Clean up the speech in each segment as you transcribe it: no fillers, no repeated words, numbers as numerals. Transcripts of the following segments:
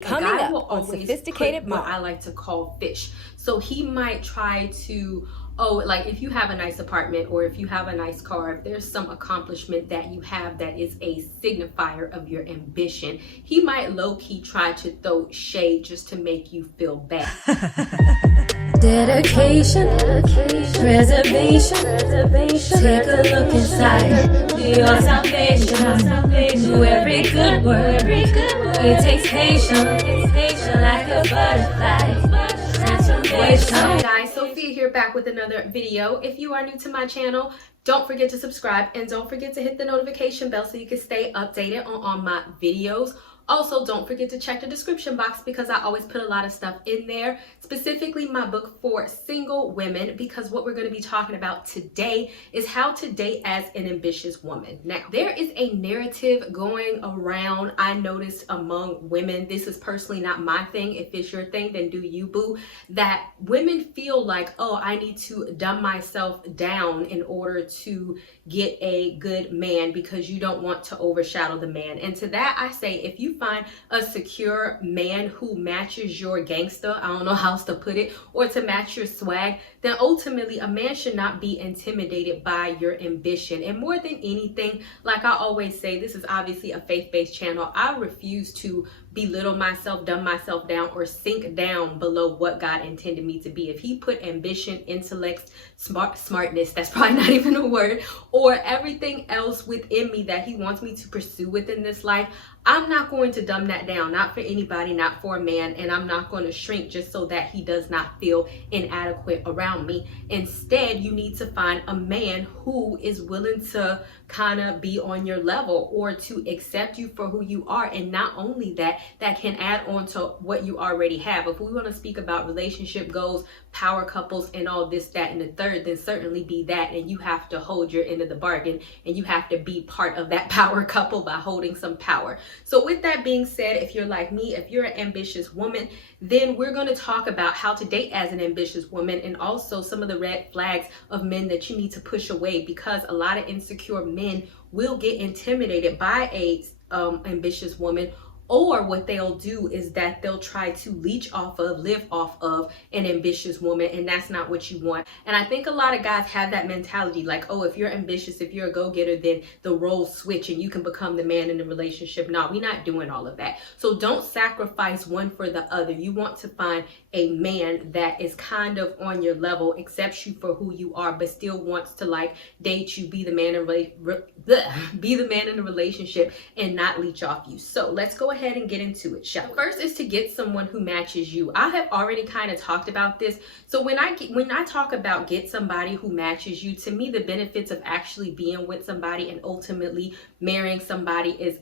Coming guy up will on always Sophisticated put what Mom. I like to call fish. So he might try to, oh, like if you have a nice apartment or if you have a nice car, if there's some accomplishment that you have that is a signifier of your ambition, he might low-key try to throw shade just to make you feel bad. Dedication, preservation, take a look inside your salvation. Do every good work, it takes patience, like a butterfly. What's up, guys? Sophia here, back with another video. If you are new to my channel, don't forget to subscribe and don't forget to hit the notification bell so you can stay updated on all my videos. Also, don't forget to check the description box because I always put a lot of stuff in there, specifically my book for single women, because what we're going to be talking about today is how to date as an ambitious woman. Now, there is a narrative going around, I noticed, among women. This is personally not my thing. If it's your thing, then do you, boo. That women feel like, oh, I need to dumb myself down in order to get a good man because you don't want to overshadow the man. And to that I say, if you find a secure man who matches your gangster, I don't know how else to put it, or to match your swag, then ultimately a man should not be intimidated by your ambition. And more than anything, like I always say, this is obviously a faith-based channel. I refuse to belittle myself, dumb myself down, or sink down below what God intended me to be. If he put ambition, intellect, smartness, that's probably not even a word, or everything else within me that he wants me to pursue within this life, I'm not going to dumb that down, not for anybody, not for a man, and I'm not going to shrink just so that he does not feel inadequate around me. Instead, you need to find a man who is willing to kind of be on your level or to accept you for who you are. And not only that, that can add on to what you already have. If we want to speak about relationship goals, power couples, and all this, that, and the third, then certainly be that. And you have to hold your end of the bargain, and you have to be part of that power couple by holding some power. So with that being said, if you're like me, if you're an ambitious woman, then we're going to talk about how to date as an ambitious woman, and also some of the red flags of men that you need to push away, because a lot of insecure men will get intimidated by a ambitious woman. Or what they'll do is that they'll try to leech off of, live off of an ambitious woman, and that's not what you want. And I think a lot of guys have that mentality, like, oh, if you're ambitious, if you're a go-getter, then the roles switch and you can become the man in the relationship. No, we're not doing all of that. So don't sacrifice one for the other. You want to find a man that is kind of on your level, accepts you for who you are, but still wants to like date you, be the man in the relationship, and not leech off you. So let's go ahead and get into it, shall we? First is to get someone who matches you. I have already kind of talked about this. So when I talk about get somebody who matches you, to me the benefits of actually being with somebody and ultimately marrying somebody is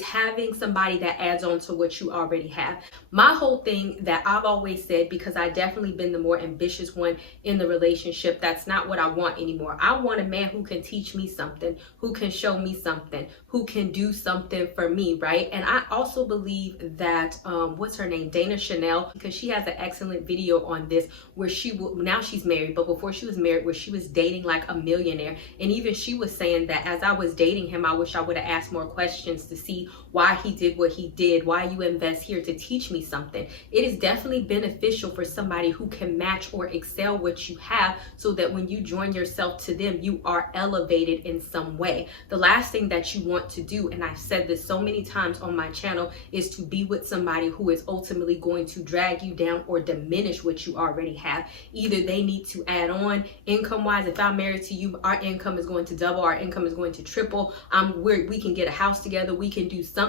having somebody that adds on to what you already have. My whole thing that I've always said, because I definitely been the more ambitious one in the relationship, that's not what I want anymore. I want a man who can teach me something, who can show me something, who can do something for me, right? And I also believe that, what's her name? Dana Chanel, because she has an excellent video on this where now she's married, but before she was married, where she was dating like a millionaire. And even she was saying that as I was dating him, I wish I would have asked more questions to see why he did what he did, why you invest here to teach me something. It is definitely beneficial for somebody who can match or excel what you have, so that when you join yourself to them, you are elevated in some way. The last thing that you want to do, and I've said this so many times on my channel, is to be with somebody who is ultimately going to drag you down or diminish what you already have. Either they need to add on income wise. If I'm married to you, our income is going to double, our income is going to triple. We can get a house together, we can do something.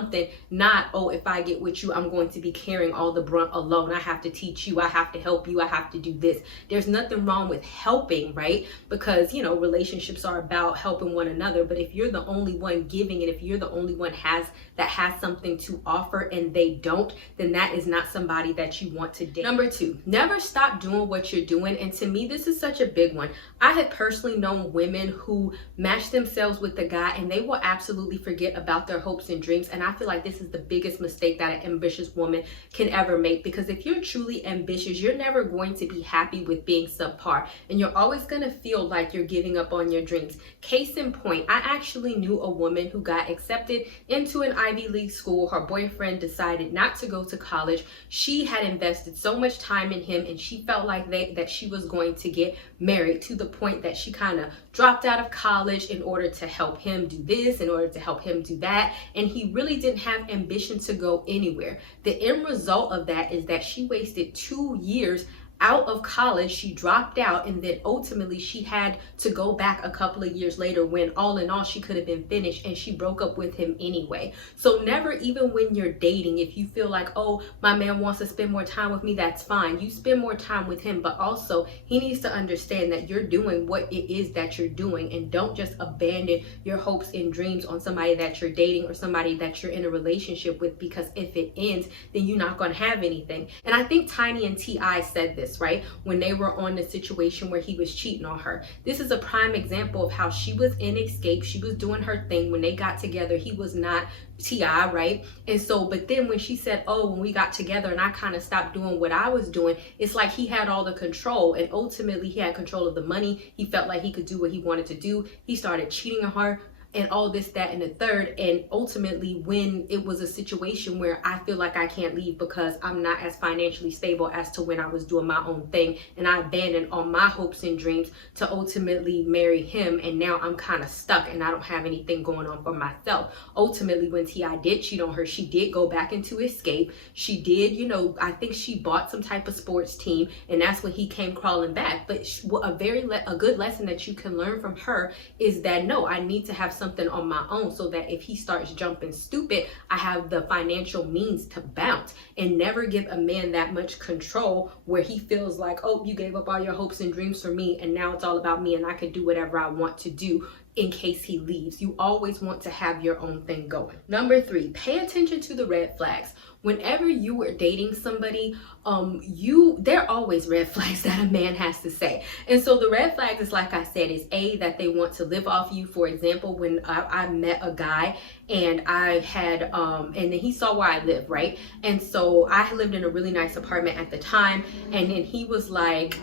Not, oh, if I get with you, I'm going to be carrying all the brunt alone. I have to teach you, I have to help you, I have to do this. There's nothing wrong with helping, right? Because, you know, relationships are about helping one another. But if you're the only one giving, and if you're the only one that has something to offer and they don't, then that is not somebody that you want to date. Number two, never stop doing what you're doing. And to me, this is such a big one. I have personally known women who match themselves with the guy and they will absolutely forget about their hopes and and dreams. And I feel like this is the biggest mistake that an ambitious woman can ever make, because if you're truly ambitious, you're never going to be happy with being subpar, and you're always going to feel like you're giving up on your dreams. Case in point, I actually knew a woman who got accepted into an Ivy League school. Her boyfriend decided not to go to college. She had invested so much time in him, and she felt like that she was going to get married, to the point that she kind of dropped out of college in order to help him do this, in order to help him do that, and he really didn't have ambition to go anywhere. The end result of that is that she wasted 2 years out of college. She dropped out, and then ultimately she had to go back a couple of years later, when all in all she could have been finished, and she broke up with him anyway. So never, even when you're dating, if you feel like, oh, my man wants to spend more time with me, that's fine. You spend more time with him, but also he needs to understand that you're doing what it is that you're doing, and don't just abandon your hopes and dreams on somebody that you're dating or somebody that you're in a relationship with, because if it ends, then you're not going to have anything. And I think Tiny and T.I. said this, right, when they were on the situation where he was cheating on her. This is a prime example of how she was in Escape. She was doing her thing. When they got together, he was not T.I., right? And so, but then when she said, oh, when we got together and I kind of stopped doing what I was doing, it's like he had all the control, and ultimately he had control of the money. He felt like he could do what he wanted to do. He started cheating on her, and all this, that, and the third. And ultimately, when it was a situation where I feel like I can't leave because I'm not as financially stable as to when I was doing my own thing, and I abandoned all my hopes and dreams to ultimately marry him, and now I'm kind of stuck and I don't have anything going on for myself. Ultimately, when T.I. did cheat on her, she did go back into Escape. She did, you know, I think she bought some type of sports team, and that's when he came crawling back. But a good lesson that you can learn from her is that, no, I need to have something on my own, so that if he starts jumping stupid, I have the financial means to bounce. And never give a man that much control where he feels like, oh, you gave up all your hopes and dreams for me, and now it's all about me and I can do whatever I want to do in case he leaves. You always want to have your own thing going. Number 3, pay attention to the red flags. Whenever you are dating somebody, there are always red flags that a man has to say. And so the red flags is, like I said, is A, that they want to live off you. For example, when I met a guy, and I had, and then he saw where I live, right? And so I lived in a really nice apartment at the time, and then he was like,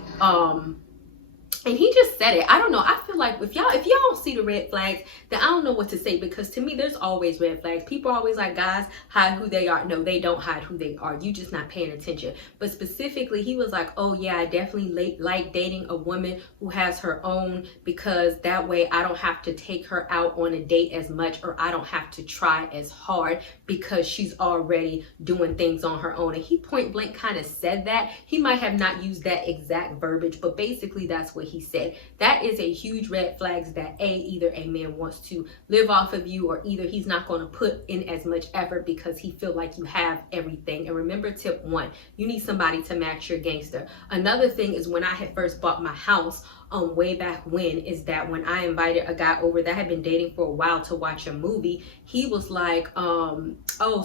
and he just said it. I don't know. I feel like if y'all don't see the red flags, then I don't know what to say, because to me, there's always red flags. People are always like, guys hide who they are. No, they don't hide who they are. You just not paying attention. But specifically, he was like, oh yeah, I definitely like dating a woman who has her own, because that way I don't have to take her out on a date as much, or I don't have to try as hard because she's already doing things on her own. And he point blank kind of said that. He might have not used that exact verbiage, but basically that's what he said. That is a huge red flag, that either a man wants to live off of you, or either he's not going to put in as much effort because he feel like you have everything. And remember, tip 1, you need somebody to match your gangster. Another thing is, when I had first bought my house, way back when, is that when I invited a guy over that had been dating for a while to watch a movie, he was like, oh,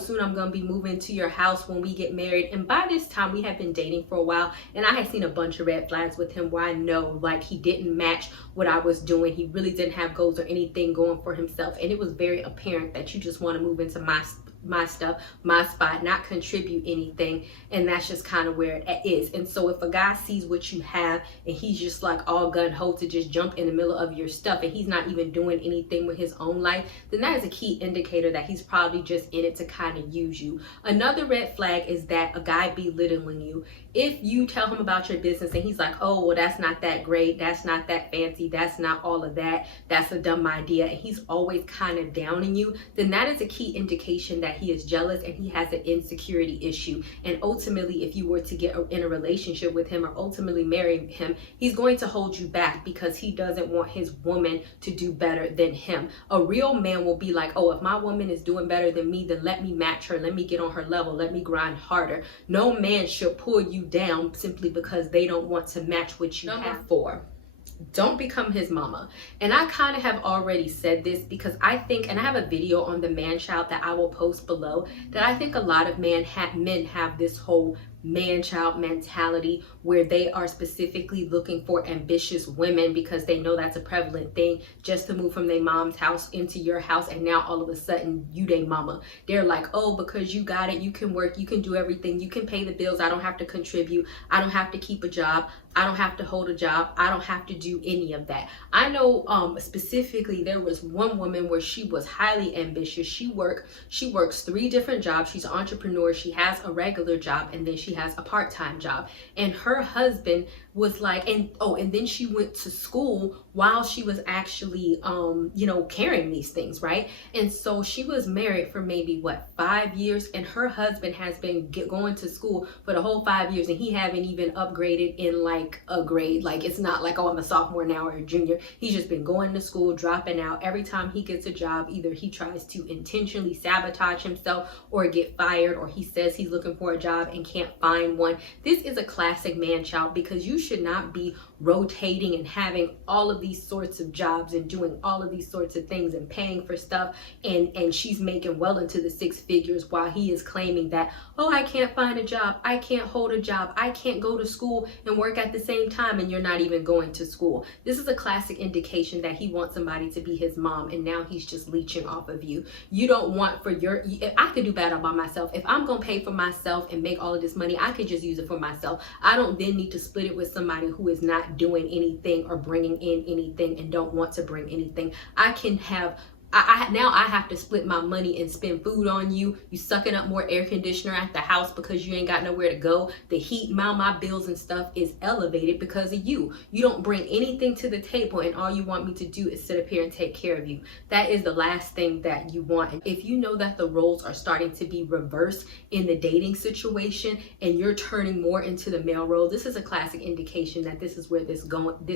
soon I'm gonna be moving to your house when we get married. And by this time, we had been dating for a while, and I had seen a bunch of red flags with him where I know, like, he didn't match what I was doing. He really didn't have goals or anything going for himself, and it was very apparent that you just want to move into my stuff, my spot, not contribute anything. And that's just kind of where it is. And so if a guy sees what you have, and he's just like all gun-ho to just jump in the middle of your stuff, and he's not even doing anything with his own life, then that is a key indicator that he's probably just in it to kind of use you. Another red flag is that a guy belittling you. If you tell him about your business and he's like, oh, well, that's not that great, that's not that fancy, that's not all of that, that's a dumb idea, and he's always kind of downing you, then that is a key indication that he is jealous and he has an insecurity issue. And ultimately, if you were to get in a relationship with him or ultimately marry him, he's going to hold you back because he doesn't want his woman to do better than him. A real man will be like, oh, if my woman is doing better than me, then let me match her, let me get on her level, let me grind harder. No man should pull you down simply because they don't want to match what you have. 4, don't become his mama. And I kind of have already said this, because I think, and I have a video on the man child that I will post below, that I think a lot of men have this whole man-child mentality where they are specifically looking for ambitious women because they know that's a prevalent thing, just to move from their mom's house into your house, and now all of a sudden you they mama. They're like, oh, because you got it, you can work, you can do everything, you can pay the bills, I don't have to contribute, I don't have to keep a job, I don't have to hold a job, I don't have to do any of that. I know specifically there was one woman where she was highly ambitious. She works 3 different jobs. She's an entrepreneur. She has a regular job, and then she has a part-time job. And her husband was like, and then she went to school while she was actually carrying these things, right? And so she was married for maybe 5 years, and her husband has been going to school for the whole 5 years, and he haven't even upgraded in like a grade. Like, it's not like, oh, I'm a sophomore now or a junior. He's just been going to school, dropping out. Every time he gets a job, either he tries to intentionally sabotage himself or get fired, or he says he's looking for a job and can't find one. This is a classic man-child, because you should not be rotating and having all of these sorts of jobs and doing all of these sorts of things and paying for stuff, and she's making well into the 6 figures while he is claiming that, oh, I can't find a job, I can't hold a job, I can't go to school and work at the same time, and you're not even going to school. This is a classic indication that he wants somebody to be his mom, and now he's just leeching off of you. You don't want for your, I could do better by myself. If I'm gonna pay for myself and make all of this money, I could just use it for myself. I don't then need to split it with somebody who is not doing anything or bringing in anything and don't want to bring anything. I can have now I have to split my money and spend food on you. You sucking up more air conditioner at the house because you ain't got nowhere to go. The heat, my bills and stuff is elevated because of you. You don't bring anything to the table, and all you want me to do is sit up here and take care of you. That is the last thing that you want. And if you know that the roles are starting to be reversed in the dating situation and you're turning more into the male role, this is a classic indication that this is where this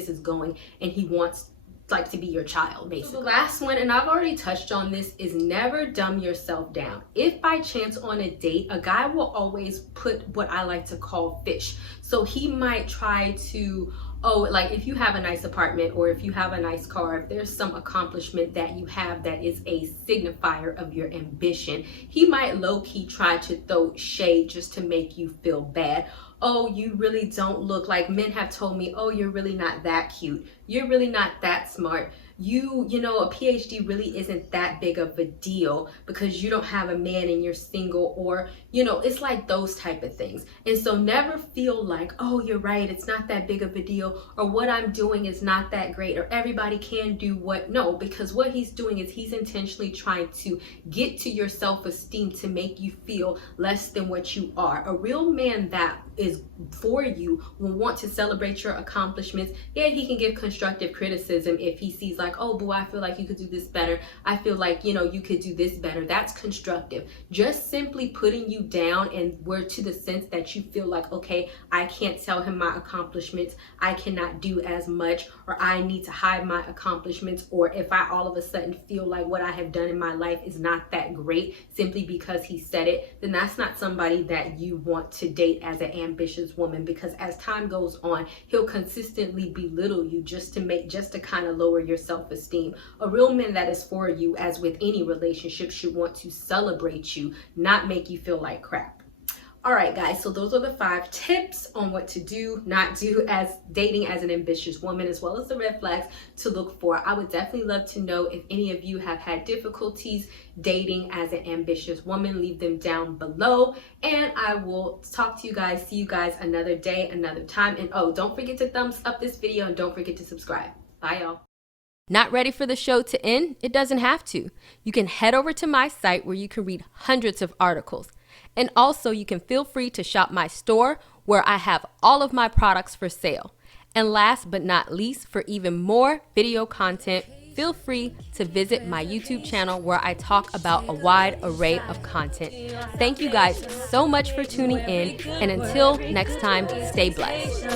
is going, and he wants like to be your child, basically. So the last one, and I've already touched on this, is never dumb yourself down. If by chance on a date, a guy will always put what I like to call fish. So he might try to, like if you have a nice apartment or if you have a nice car, if there's some accomplishment that you have that is a signifier of your ambition, he might low-key try to throw shade just to make you feel bad. Oh, you really don't look like, men have told me, oh, you're really not that cute. You're really not that smart. You know, a PhD really isn't that big of a deal because you don't have a man and you're single, or, you know, it's like those type of things. And so never feel like, oh, you're right, it's not that big of a deal, or what I'm doing is not that great, or everybody can do what, no, because what he's doing is he's intentionally trying to get to your self-esteem to make you feel less than what you are. A real man that is for you will want to celebrate your accomplishments. Yeah, he can give constructive criticism if he sees like, oh boo, I feel like you could do this better, I feel like, you know, you could do this better. That's constructive. Just simply putting you down, and we're to the sense that you feel like, okay, I can't tell him my accomplishments, I cannot do as much, or I need to hide my accomplishments, or if I all of a sudden feel like what I have done in my life is not that great simply because he said it, then that's not somebody that you want to date as an ambitious woman, because as time goes on, he'll consistently belittle you just to kind of lower your self-esteem. A real man that is for you, as with any relationship, should want to celebrate you, not make you feel like crap. All right, guys, so those are the 5 tips on what to do, not do as dating as an ambitious woman, as well as the red flags to look for. I would definitely love to know if any of you have had difficulties dating as an ambitious woman. Leave them down below, and I will talk to you guys, see you guys another day, another time. And oh, don't forget to thumbs up this video, and don't forget to subscribe. Bye, y'all. Not ready for the show to end? It doesn't have to. You can head over to my site where you can read hundreds of articles. And also you can feel free to shop my store where I have all of my products for sale. And last but not least, for even more video content, feel free to visit my YouTube channel where I talk about a wide array of content. Thank you guys so much for tuning in, and until next time, stay blessed.